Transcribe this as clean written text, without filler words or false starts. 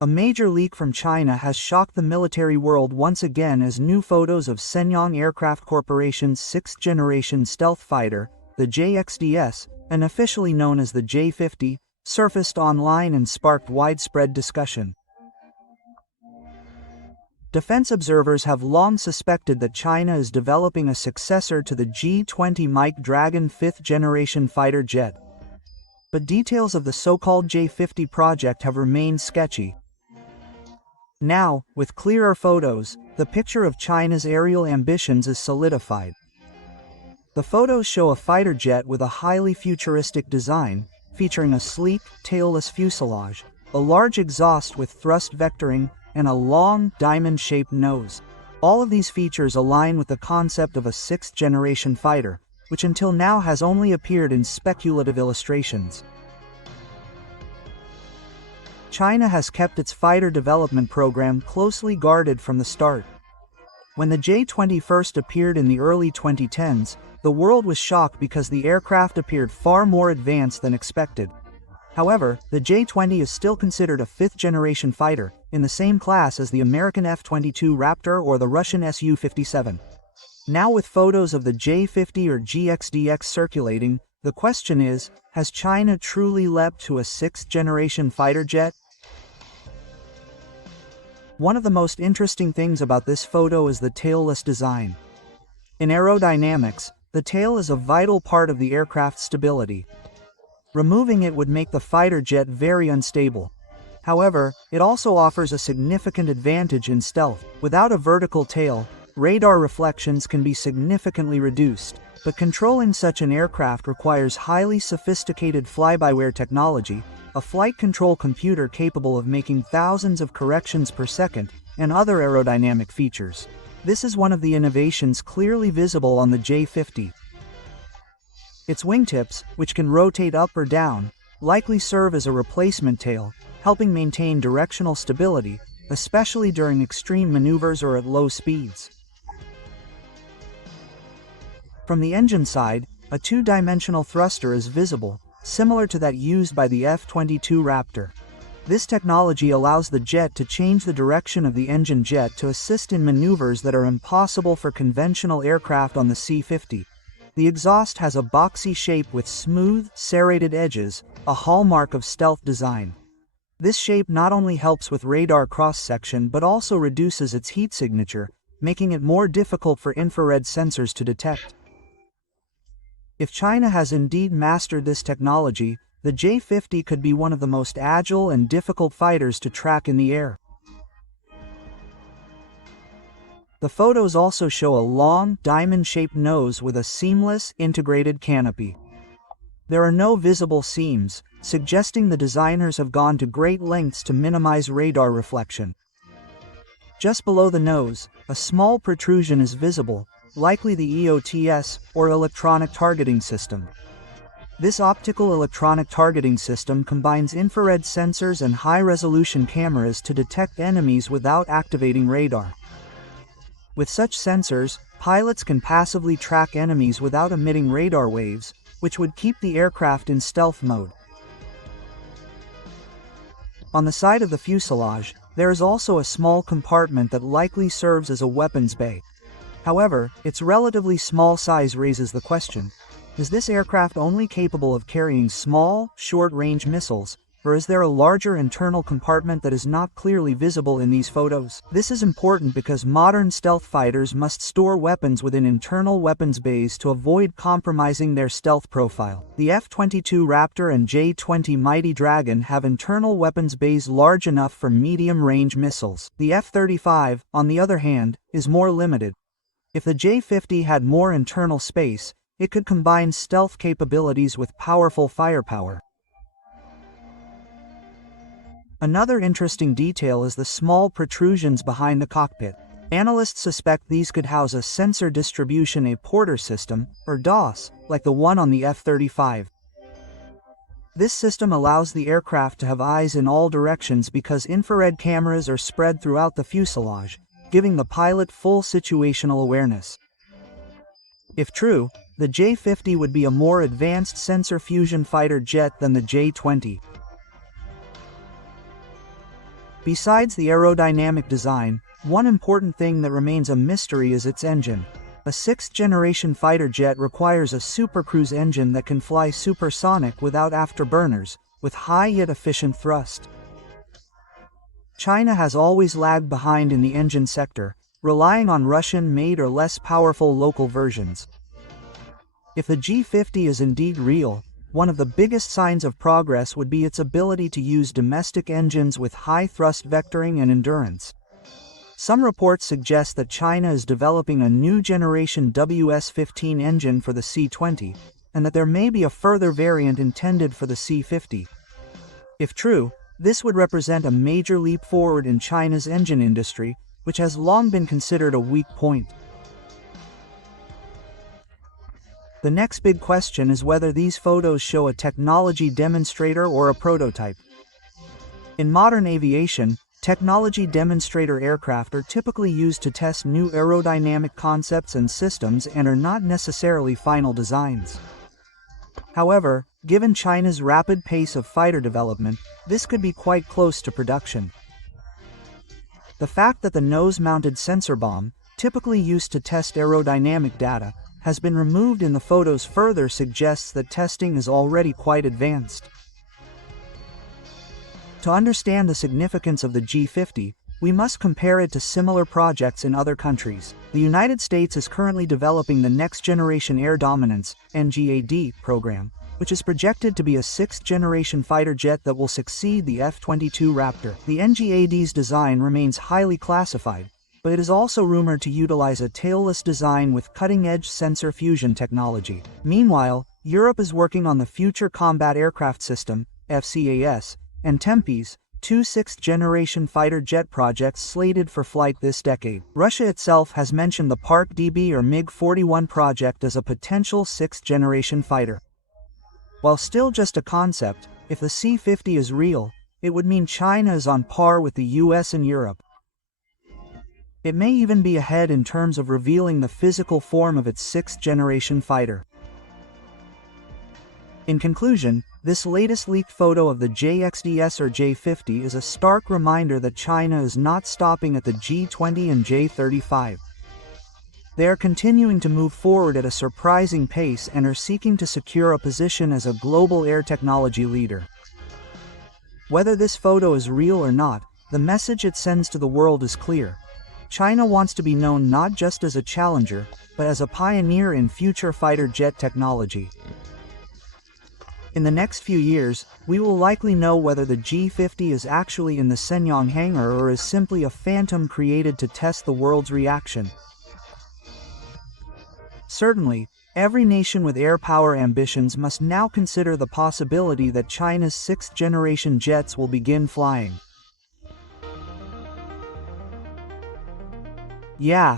A major leak from China has shocked the military world once again as new photos of Shenyang Aircraft Corporation's sixth-generation stealth fighter, the JXDS, and officially known as the J-50, surfaced online and sparked widespread discussion. Defense observers have long suspected that China is developing a successor to the J-20 Mike Dragon fifth-generation fighter jet. But details of the so-called J-50 project have remained sketchy. Now, with clearer photos, the picture of China's aerial ambitions is solidified. The photos show a fighter jet with a highly futuristic design, featuring a sleek, tailless fuselage, a large exhaust with thrust vectoring, and a long, diamond-shaped nose. All of these features align with the concept of a sixth-generation fighter, which until now has only appeared in speculative illustrations. China has kept its fighter development program closely guarded from the start. When the J-20 first appeared in the early 2010s, the world was shocked because the aircraft appeared far more advanced than expected. However, the J-20 is still considered a fifth-generation fighter, in the same class as the American F-22 Raptor or the Russian Su-57. Now with photos of the J-50 or JXDX circulating, the question is, has China truly leapt to a sixth-generation fighter jet? One of the most interesting things about this photo is the tailless design. In aerodynamics, the tail is a vital part of the aircraft's stability. Removing it would make the fighter jet very unstable. However, it also offers a significant advantage in stealth. Without a vertical tail, radar reflections can be significantly reduced. But controlling such an aircraft requires highly sophisticated fly-by-wire technology, a flight control computer capable of making thousands of corrections per second, and other aerodynamic features. This is one of the innovations clearly visible on the J-50. Its wingtips, which can rotate up or down, likely serve as a replacement tail, helping maintain directional stability, especially during extreme maneuvers or at low speeds. From the engine side, a two-dimensional thruster is visible, similar to that used by the F-22 Raptor. This technology allows the jet to change the direction of the engine jet to assist in maneuvers that are impossible for conventional aircraft on the C-50. The exhaust has a boxy shape with smooth, serrated edges, a hallmark of stealth design. This shape not only helps with radar cross-section but also reduces its heat signature, making it more difficult for infrared sensors to detect. If China has indeed mastered this technology, the J-50 could be one of the most agile and difficult fighters to track in the air. The photos also show a long, diamond-shaped nose with a seamless, integrated canopy. There are no visible seams, suggesting the designers have gone to great lengths to minimize radar reflection. Just below the nose, a small protrusion is visible, likely the EOTS, or electronic targeting system. This optical electronic targeting system combines infrared sensors and high-resolution cameras to detect enemies without activating radar. With such sensors, pilots can passively track enemies without emitting radar waves, which would keep the aircraft in stealth mode. On the side of the fuselage, there is also a small compartment that likely serves as a weapons bay. However, its relatively small size raises the question, is this aircraft only capable of carrying small, short-range missiles, or is there a larger internal compartment that is not clearly visible in these photos? This is important because modern stealth fighters must store weapons within internal weapons bays to avoid compromising their stealth profile. The F-22 Raptor and J-20 Mighty Dragon have internal weapons bays large enough for medium-range missiles. The F-35, on the other hand, is more limited. If the J-50 had more internal space, it could combine stealth capabilities with powerful firepower. Another interesting detail is the small protrusions behind the cockpit. Analysts suspect these could house a sensor distribution a porter system, or DOS, like the one on the F-35. This system allows the aircraft to have eyes in all directions because infrared cameras are spread throughout the fuselage, giving the pilot full situational awareness. If true, the J-50 would be a more advanced sensor fusion fighter jet than the J-20. Besides the aerodynamic design, one important thing that remains a mystery is its engine. A sixth-generation fighter jet requires a supercruise engine that can fly supersonic without afterburners, with high yet efficient thrust. China has always lagged behind in the engine sector, relying on Russian-made or less powerful local versions. If the G50 is indeed real, one of the biggest signs of progress would be its ability to use domestic engines with high thrust vectoring and endurance. Some reports suggest that China is developing a new generation WS-15 engine for the C-20, and that there may be a further variant intended for the C-50. If true, this would represent a major leap forward in China's engine industry, which has long been considered a weak point. The next big question is whether these photos show a technology demonstrator or a prototype. In modern aviation, technology demonstrator aircraft are typically used to test new aerodynamic concepts and systems and are not necessarily final designs. However, given China's rapid pace of fighter development, this could be quite close to production. The fact that the nose-mounted sensor bomb, typically used to test aerodynamic data, has been removed in the photos further suggests that testing is already quite advanced. To understand the significance of the G50, we must compare it to similar projects in other countries. The United States is currently developing the Next Generation Air Dominance (NGAD) program, which is projected to be a sixth-generation fighter jet that will succeed the F-22 Raptor. The NGAD's design remains highly classified, but it is also rumored to utilize a tailless design with cutting-edge sensor fusion technology. Meanwhile, Europe is working on the Future Combat Aircraft System (FCAS) and Tempest, two sixth-generation fighter jet projects slated for flight this decade. Russia itself has mentioned the Park DB or MiG-41 project as a potential sixth-generation fighter. While still just a concept, if the C-50 is real, it would mean China is on par with the US and Europe. It may even be ahead in terms of revealing the physical form of its sixth-generation fighter. In conclusion, this latest leaked photo of the JXDS or J50 is a stark reminder that China is not stopping at the G20 and J35. They are continuing to move forward at a surprising pace and are seeking to secure a position as a global air technology leader. Whether this photo is real or not, the message it sends to the world is clear. China wants to be known not just as a challenger, but as a pioneer in future fighter jet technology. In the next few years, we will likely know whether the G50 is actually in the Shenyang hangar or is simply a phantom created to test the world's reaction. Certainly, every nation with air power ambitions must now consider the possibility that China's sixth-generation jets will begin flying. Yeah,